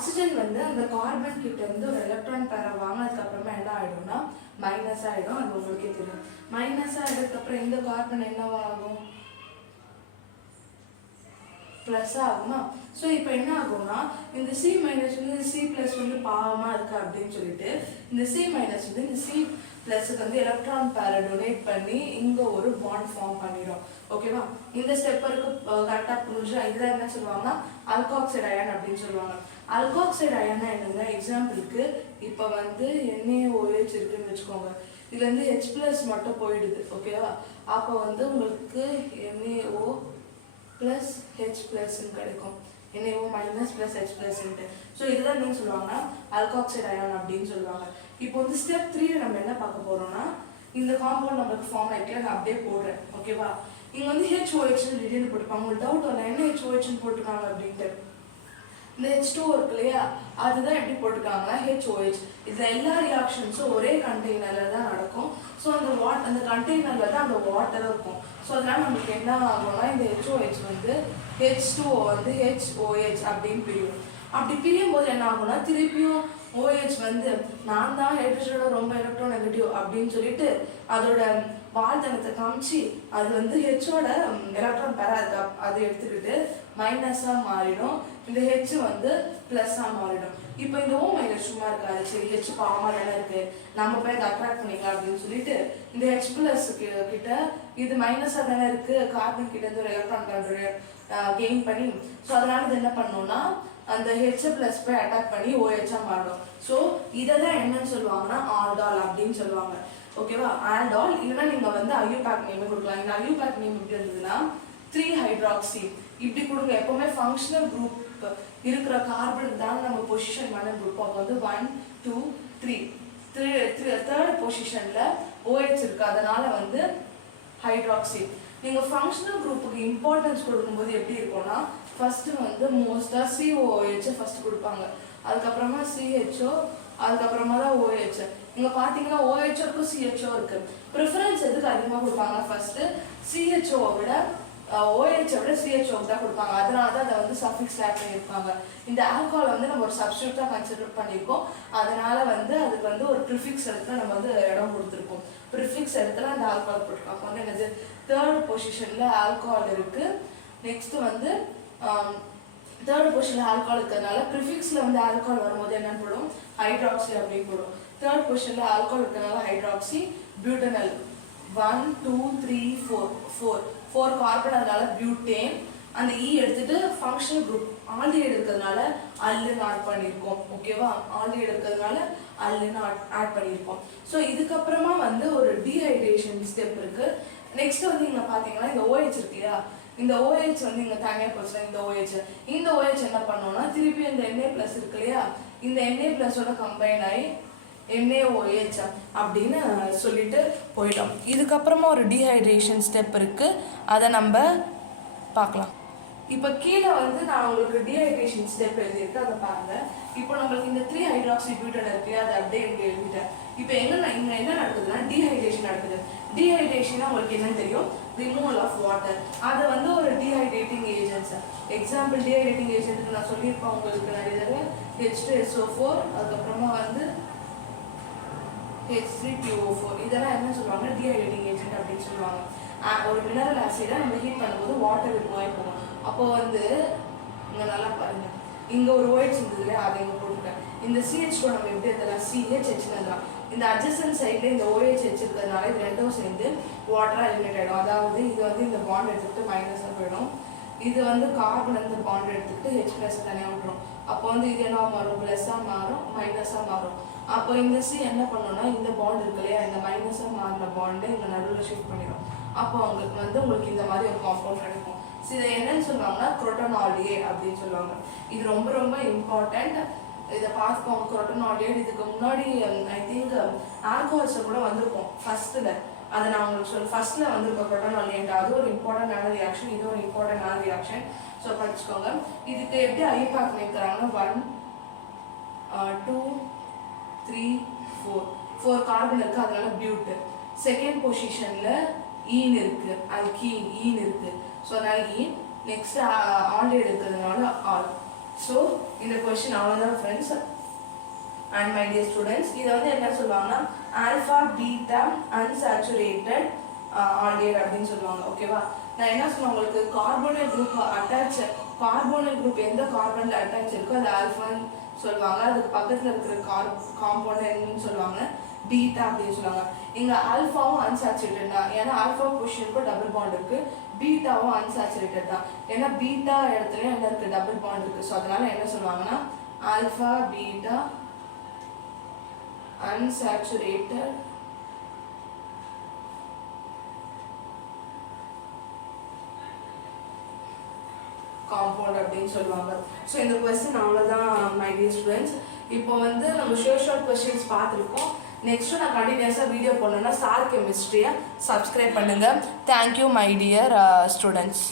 Oxygen வந்து அந்த carbon கிட்ட இருந்து ஒரு எலக்ட்ரான் பேரை வாங்கினதுக்கு அப்புறமா என்ன ஆயிடும்னா மைனஸ் ஆயிடும். அது உங்களுக்கே தெரியும். மைனஸ் ஆயிடுறதுக்கு அப்புறம் இந்த கார்பன் என்னவா ஆகும்? பிளஸ் ஆகுமா? ஸோ இப்போ என்ன ஆகும்னா இந்த சி மைனஸ் வந்து சி பிளஸ் வந்து பாவமாக இருக்கு அப்படின்னு சொல்லிட்டு இந்த சி மைனஸ் வந்து இந்த சி பிளஸுக்கு வந்து எலக்ட்ரான் பேரை டொனேட் பண்ணி இங்கே ஒரு பாண்ட் ஃபார்ம் பண்ணிடும். ஓகேவா? இந்த ஸ்டெப்பருக்கு கரெக்டாக புரிஞ்சு இதுதான் என்ன சொல்லுவாங்கன்னா ஆல்காக்சைடு அயன் அப்படின்னு சொல்லுவாங்க. ஆல்காக்சைடு அயன்னா என்னங்க? எக்ஸாம்பிளுக்கு இப்போ வந்து NaOH இருக்குன்னு வச்சுக்கோங்க. இதுல இருந்து H பிளஸ் மட்டும் போயிடுது. ஓகேவா? அப்போ வந்து உங்களுக்கு NaO plus H plus கிடைக்கும். NaO minus plus H plus. So இதுதான் என்ன சொல்லுவாங்கன்னா ஆல்காக்சைடு அயான் அப்படின்னு சொல்லுவாங்க. இப்போ வந்து ஸ்டெப் 3 நம்ம என்ன பார்க்க போறோம்னா இந்த காம்பவுண்ட் நமக்கு ஃபார்ம் ஆகிக்கல நான் அப்படியே போடுறேன். ஓகேவா? இங்க வந்து HOH திடீர்னு போட்டுப்பாங்க. உங்களுக்கு டவுட் வரல என்ன HOH போட்டுருக்காங்க அப்படின்ட்டு. இந்த H2 இருக்கு இல்லையா, அதுதான் எப்படி போட்டுருக்காங்கன்னா HOH. இதுல எல்லா ரியாக்ஷன்ஸும் ஒரே கண்டெய்னர்ல தான் நடக்கும். ஸோ அந்த கண்டெய்னர்ல தான் அந்த வாட்டர் இருக்கும். ஸோ அதனால நமக்கு என்ன ஆகும்னா இந்த HOH வந்து H2O வந்து HOH அப்படின்னு பிரியும். அப்படி பிரியும் போது என்ன ஆகும்னா திருப்பியும் OH வந்து நான் தான் ஹைட்ரஜனோட ரொம்ப எலக்ட்ரோ நெகட்டிவ் அப்படின்னு சொல்லிட்டு அதோட வாழ்த்தனத்தை காமிச்சு அது வந்து ஹெச்சோட எலக்ட்ரான் பேரா அதை எடுத்துக்கிட்டு மைனஸா மாறிடும். இந்த ஹெச் வந்து பிளஸ்ஸா மாறிடும். இப்போ இந்த O மைனஸ் சும்மா இருக்காது, சரி ஹெச் பாவமா தானே இருக்கு, நம்ம போய் அதை அட்ராக்ட் பண்ணிக்கலாம் அப்படின்னு சொல்லிட்டு இந்த ஹெச் பிளஸ் கிட்ட இது மைனஸா தானே இருக்கு, கார்பன் கிட்ட இருந்து ஒரு எலக்ட்ரான் கெயின் பண்ணி ஸோ அதனால இது என்ன பண்ணோம்னா அந்த H பிளஸ் போய் அட்டாக் பண்ணி OH மாறும். ஸோ இதெல்லாம் என்னன்னு சொல்லுவாங்கன்னா ஆல்டால் அப்படின்னு சொல்லுவாங்க. ஓகேவா? ஆல்டால் இல்லைன்னா நீங்க வந்து ஐயூபேக் நேம் கொடுக்கலாம். இந்த ஐயூபேக் நேம் எப்படி இருந்ததுன்னா 3-ஹைட்ராக்சி இப்படி கொடுங்க. எப்பவுமே ஃபங்க்ஷனல் குரூப் இருக்கிற கார்பன் தான் நம்ம பொசிஷன் பண்ண குரூப். அப்போ வந்து 1 2 3 தேர்ட் பொசிஷன்ல OH இருக்கு, அதனால வந்து ஹைட்ராக்சி. நீங்க ஃபங்க்ஷனல் குரூப்புக்கு இம்பார்ட்டன்ஸ் கொடுக்கும்போது எப்படி இருக்கும்னா ஃபர்ஸ்ட் வந்து மோஸ்டா COOH ஃபர்ஸ்ட் கொடுப்பாங்க, அதுக்கப்புறமா CHO, அதுக்கப்புறமா தான் OH. இங்க பாத்தீங்கன்னா OH இருக்கு CHO இருக்கு. ப்ரிஃபரன்ஸ் எதுக்கு அதிகமாக கொடுப்பாங்க? ஃபர்ஸ்ட் CHO விட OH விட CHO தான் கொடுப்பாங்க. அதனால தான் அதை வந்து சஃபிக்ஸ் ஆட் பண்ணியிருப்பாங்க. இந்த ஆல்கஹால் வந்து நம்ம ஒரு சப்ஸ்டியூட்டா கன்சிடர் பண்ணியிருக்கோம். அதனால வந்து அதுக்கு வந்து ஒரு ப்ரிஃபிக்ஸ் இடத்துல நம்ம வந்து இடம் கொடுத்துருக்கோம். ப்ரிஃபிக்ஸ் இடத்துல அந்த ஆல்கஹால் போட்டிருக்கோம். அப்போ வந்து என்னது தேர்ட் பொசிஷன்ல ஆல்கஹால் இருக்கு. நெக்ஸ்ட் வந்து தேர்ட் பொசிஷன்ல ஆல்கஹால் இருக்கிறதுனால ப்ரிஃபிக்ஸ்ல வந்து ஆல்கஹால் வரும்போது என்னன்னு போடும்? ஹைட்ராக்சி அப்படின்னு போடும். தேர்ட் பொசிஷன்ல ஆல்கஹால் இருக்கிறதுனால ஹைட்ராக்சி. பியூட்டனல் 1 2 3 4 கார்பன், அதனால பியூட்டேன். அந்த E எடுத்துட்டு ஃபங்க்ஷனல் குரூப் ஆல்டிஹைடு இருக்கிறதுனால அல்லுன்னு ஆட் பண்ணியிருக்கோம். ஓகேவா? ஆல்டிஹைடு இருக்கிறதுனால அல்லுன்னு ஆட் பண்ணியிருக்கோம். ஸோ இதுக்கப்புறமா வந்து ஒரு டீஹைட்ரேஷன் ஸ்டெப் இருக்கு. நெக்ஸ்ட் வந்து இங்க பாத்தீங்கன்னா இந்த OH இருக்கு இல்லையா, இந்த OH வந்து இங்க தனியா போச்சுன்னா இந்த OH என்ன பண்ணோம்னா திருப்பி இந்த Na+ இருக்கு இல்லையா, இந்த Na+ஓட கம்பைன் ஆகி NaOH அப்படின்னு சொல்லிட்டு போயிட்டோம். இதுக்கப்புறமா ஒரு டீஹைட்ரேஷன் ஸ்டெப் இருக்கு, அதை நம்ம பார்க்கலாம். இப்போ கீழே வந்து நான் உங்களுக்கு டீஹைட்ரேஷன் ஸ்டெப் எழுதியிருக்கேன், அதை பாருங்க. இப்போ நம்மளுக்கு இந்த 3-ஹைட்ராக்சி பியூட்டன் இருக்கு, அதை அப்படியே இங்கே எழுதிட்டேன். இப்போ இங்க என்ன நடக்குதுன்னா டீஹைட்ரேஷன் நடக்குது. டீஹைட்ரேஷன் உங்களுக்கு என்னன்னு தெரியும்? Removal of water. அதை வந்து ஒரு டீஹைட்ரேட்டிங் ஏஜென்ட்ஸ். எக்ஸாம்பிள் டீஹைட்ரேட்டிங் ஏஜென்ட்டுக்கு நான் சொல்லியிருப்பேன் உங்களுக்கு நிறைய தடவை. H2SO4, அதுக்கப்புறமா வந்து H3PO4. இதெல்லாம் என்ன சொல்லுவாங்க? டீஹைட்ரேட்டிங் ஏஜென்ட் அப்படின்னு சொல்லுவாங்க. ஒரு மினரல் ஆசிடை நம்ம ஹீட் பண்ணும்போது வாட்டர் ரிமூவ் போகும். அப்போ வந்து இங்க நல்லா பாருங்க, இங்க ஒரு OH இருந்தது இல்லையா, அதை இங்க போட்டுட்டேன். இந்த CH2 நம்ம எப்படி எழுதலாம்? CHH எழுதலாம். இந்த அட்ஜசன்ட் சைட்ல இந்த OH இருக்கிறதுனால இது ரெண்டும் சேர்ந்து வாட்டரா எலிமினேட் ஆயிடும். அதாவது இது வந்து இந்த பாண்ட் எடுத்துக்கிட்டு மைனஸா போயிடும், இது வந்து கார்பன் இந்த பாண்ட் எடுத்துக்கிட்டு H+ தனியா விட்டுரும். அப்போ வந்து இது என்ன மாறும்? பிளஸ்ஸா மாறும், மைனஸா மாறும். அப்போ இந்த C என்ன பண்ணணும்னா இந்த பாண்ட் இருக்கு இல்லையா, இந்த மைனஸா மாறின பாண்டை இங்க நடுவில் ஷிஃப்ட் பண்ணிடும். அப்போ உங்களுக்கு இந்த மாதிரி ஒரு காம்பவுண்ட் கிடைக்கும். இதை என்னன்னு சொல்லுவாங்கன்னா குரோட்டனாலியே அப்படின்னு சொல்லுவாங்க. இது ரொம்ப ரொம்ப இம்பார்ட்டன்ட், இதை பார்த்துக்கோங்க. குரோட்டனாலியே இதுக்கு முன்னாடி ஐ திங்க் ஆல்கஹால்ஸ்ல கூட வந்திருக்கும் ஃபர்ஸ்ட்ல, அதை நான் உங்களுக்கு ஃபர்ஸ்ட்ல வந்திருக்கோம் குரோட்டனாலியன்ட். அது ஒரு இம்பார்ட்டன்டான ரியாக்ஷன், இது ஒரு இம்பார்ட்டன்டான ரியாக்ஷன். ஸோ படிச்சுக்கோங்க. இதுக்கு எப்படி ஐபாக் பண்ணிருக்காங்கன்னா 1 2 3 4 கார்பன் இருக்கு, அதனால பியூட். செகண்ட் பொசிஷன்ல ஈன் இருக்கு, அல்கீன் ஈன் இருக்கு, ஸோ அதனால ஈன். நெக்ஸ்ட் ஆல்டிஹைடு இருக்கிறதுனால ஆல். ஸோ இந்த கொஸ்டின் அவ்வளோதான் friends and my dear students. இதை வந்து என்ன சொல்லுவாங்கன்னா ஆல்ஃபா பீட்டா அன்சாச்சுரேட்டட் ஆல்டிஹைட் அப்படின்னு சொல்லுவாங்க. ஓகேவா? நான் என்ன சொன்னேன் உங்களுக்கு, carbonyl group attach, carbonyl group எந்த கார்பன்ல அட்டாச் இருக்கோ அது ஆல்ஃபான்னு சொல்லுவாங்க. அதுக்கு பக்கத்தில் இருக்கிற காம்பவுண்ட் என்னன்னு சொல்லுவாங்க, பீட்டா அப்படின்னு சொல்லுவாங்க. இங்கே ஆல்ஃபாவும் அன்சாச்சுரேட்டட் தான், ஏன்னா ஆல்ஃபா பொசிஷனுக்கும் டபுள் பாண்ட் இருக்கு. பீட்டாவும் அன்சாச்சுரேட்டட் தான், ஏன்னா பீட்டா இடத்துலயும் என்ன இருக்கு, டபுள் பாண்ட் இருக்கு. ஸோ அதனால என்ன சொல்லுவாங்கன்னா ஆல்ஃபா பீட்டா unsaturated காம்பவுண்ட் அப்படின்னு சொல்லுவாங்க. ஸோ இந்த கொஸ்டின் அவ்வளோதான் மை டியர் ஸ்டூடெண்ட்ஸ். இப்போ வந்து நம்ம ஷார்ட் கொஸ்டின்ஸ் பார்த்துருக்கோம். நெக்ஸ்ட்டு நான் கண்டினியூஸாக வீடியோ போடணுன்னா ஸ்டார் கெமிஸ்ட்ரியை சப்ஸ்கிரைப் பண்ணுங்கள். Thank you my dear students.